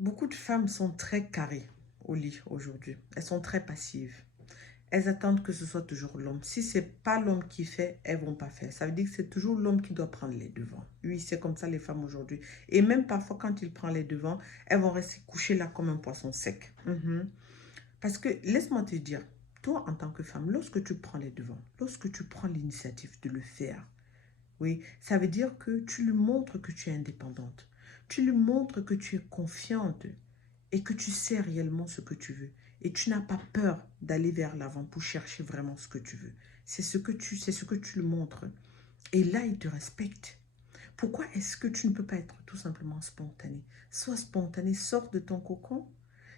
Beaucoup de femmes sont très carrées au lit aujourd'hui. Elles sont très passives. Elles attendent que ce soit toujours l'homme. Si ce n'est pas l'homme qui fait, elles ne vont pas faire. Ça veut dire que c'est toujours l'homme qui doit prendre les devants. Oui, c'est comme ça les femmes aujourd'hui. Et même parfois, quand il prend les devants, elles vont rester couchées là comme un poisson sec. Parce que, laisse-moi te dire, toi, en tant que femme, lorsque tu prends les devants, lorsque tu prends l'initiative de le faire, oui, ça veut dire que tu lui montres que tu es indépendante. Tu lui montres que tu es confiante et que tu sais réellement ce que tu veux. Et tu n'as pas peur d'aller vers l'avant pour chercher vraiment ce que tu veux. C'est ce que tu lui montres. Et là, il te respecte. Pourquoi est-ce que tu ne peux pas être tout simplement spontané? Sois spontané, sors de ton cocon.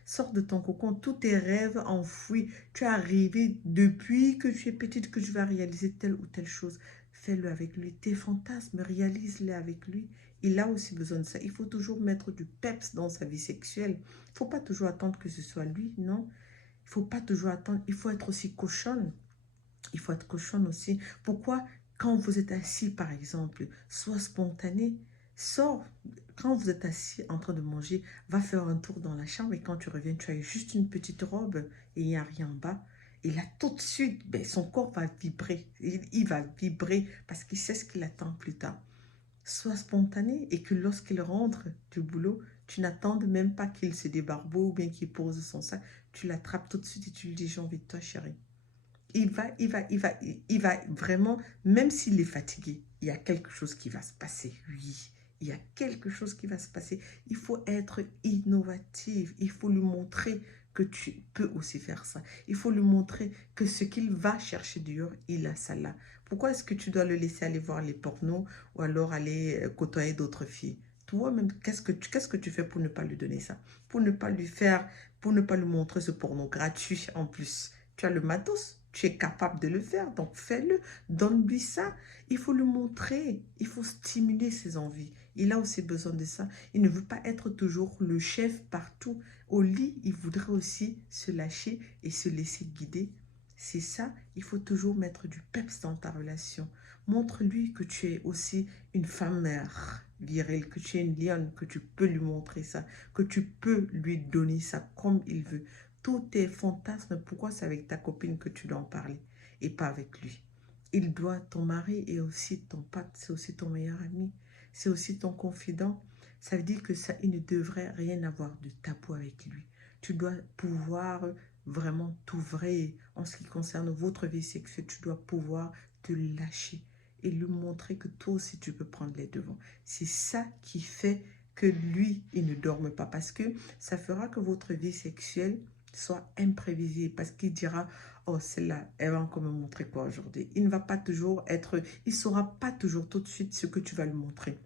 Sors de ton cocon, tous tes rêves enfouis. Tu as rêvé depuis que tu es petite que tu vas réaliser telle ou telle chose. Fais-le avec lui. Tes fantasmes, réalise-les avec lui. Il a aussi besoin de ça. Il faut toujours mettre du peps dans sa vie sexuelle. Il ne faut pas toujours attendre que ce soit lui, non. Il ne faut pas toujours attendre. Il faut être aussi cochonne. Il faut être cochonne aussi. Pourquoi, quand vous êtes assis, par exemple, sois spontané, sors. Quand vous êtes assis en train de manger, va faire un tour dans la chambre et quand tu reviens, tu as juste une petite robe et il n'y a rien en bas. Et là, tout de suite, ben, son corps va vibrer. Il va vibrer parce qu'il sait ce qu'il attend plus tard. Sois spontané et que lorsqu'il rentre du boulot, tu n'attendes même pas qu'il se débarbeau ou bien qu'il pose son sac. Tu l'attrapes tout de suite et tu lui dis, j'ai envie de toi, chérie. Il va vraiment, même s'il est fatigué, il y a quelque chose qui va se passer. Oui, il y a quelque chose qui va se passer. Il faut être innovative. Il faut lui montrer que tu peux aussi faire ça. Il faut lui montrer que ce qu'il va chercher dehors, il a ça là. Pourquoi est-ce que tu dois le laisser aller voir les pornos ou alors aller côtoyer d'autres filles? Toi-même, qu'est-ce que tu fais pour ne pas lui donner ça? Pour ne pas lui faire, pour ne pas lui montrer ce porno gratuit en plus. Tu as le matos, tu es capable de le faire, donc fais-le, donne-lui ça. Il faut le montrer, il faut stimuler ses envies. Il a aussi besoin de ça. Il ne veut pas être toujours le chef partout. Au lit, il voudrait aussi se lâcher et se laisser guider. C'est ça, il faut toujours mettre du peps dans ta relation. Montre-lui que tu es aussi une femme mère virile, que tu es une lionne, que tu peux lui montrer ça, que tu peux lui donner ça comme il veut. Tous tes fantasmes, pourquoi c'est avec ta copine que tu dois en parler et pas avec lui? Ton mari est aussi ton pote, c'est aussi ton meilleur ami, c'est aussi ton confident. Ça veut dire que ça, il ne devrait rien avoir de tabou avec lui. Tu dois pouvoir vraiment t'ouvrir en ce qui concerne votre vie sexuelle. Tu dois pouvoir te lâcher et lui montrer que toi aussi tu peux prendre les devants. C'est ça qui fait que lui, il ne dorme pas parce que ça fera que votre vie sexuelle soit imprévisible parce qu'il dira, oh celle-là, elle va encore me montrer quoi aujourd'hui. Il ne va pas toujours être, il ne saura pas toujours tout de suite ce que tu vas lui montrer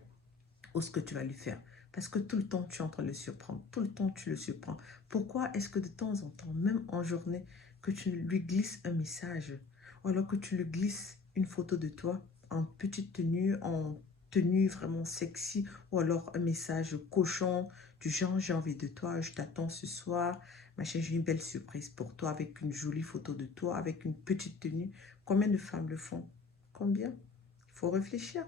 ou ce que tu vas lui faire. Parce que tout le temps, tu es en train de le surprendre. Tout le temps, tu le surprends. Pourquoi est-ce que de temps en temps, même en journée, que tu lui glisses un message ou alors que tu lui glisses une photo de toi en petite tenue, en tenue vraiment sexy ou alors un message cochon du genre j'ai envie de toi, je t'attends ce soir, machin, j'ai une belle surprise pour toi avec une jolie photo de toi, avec une petite tenue. Combien de femmes le font? Combien? Il faut réfléchir.